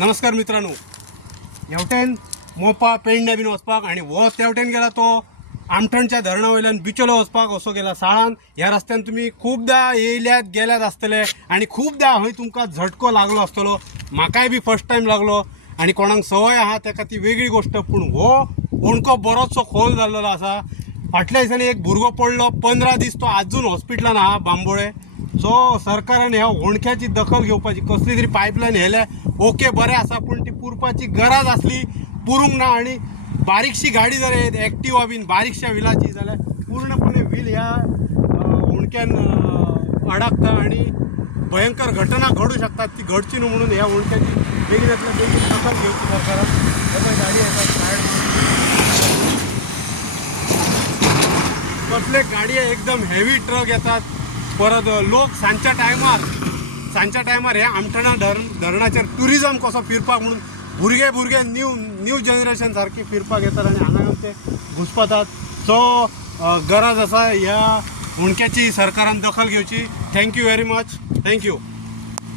नमस्कार मित्रांनो, हेवटेन मोपा पेडण्या बीन वचपाक आणि वो तेवटेन गेला तो आमठणच्या धरणा वयल्यान बिचोलो वचपाक असो गेला साळान. ह्या रस्त्यान तुम्ही खूबदां येयल्यात गेल्यात आसतले आणि खूबदां हय तुमकां झटको लागलो आसतलो. म्हाकाय बी फर्स्ट टायम लागलो आणि कोणाक सवय आहा तेका ती वेगळी गोष्ट. पूण हो होणको बरोचसो खोल जाल्लो आसा. फाटल्या दिसांनी एक भुरगो पडलो, 15 दीस तो आजून हॉस्पिटलान आहा बांबोळे. सो सरकारान ह्या होणक्याची दखल घेवपाची, कसली तरी पायपलायन हेले ओके बरें आसा, पूण ती पुरपाची गरज आसली, पुरूंक ना. आणि बारीकशी गाडी जर एक्टिवा बीन बारीकशा व्हिलाची जाल्यार पूर्णपणे व्हील ह्या होणक्यान अडकता आणि भयंकर घटना घडू शकतात. ती घडची न्हू म्हणून ह्या होणक्याची बेगीनातल्या बेगीन दखल घेवची सरकारान. गाडी येतात कसले गाडये एकदम हेवी ट्रक येतात. परत लोक सांजच्या टायमार हे आमठणा धरणाचेर टुरिजम कसो फिरपाक म्हणून भुरगे न्यू जनरेशन सारखे फिरपाक येतात आणि हांगा ते घुसपातात. सो गरज आसा ह्या होणक्याची सरकारान दखल घेवची. Thank you very much. थँक्यू.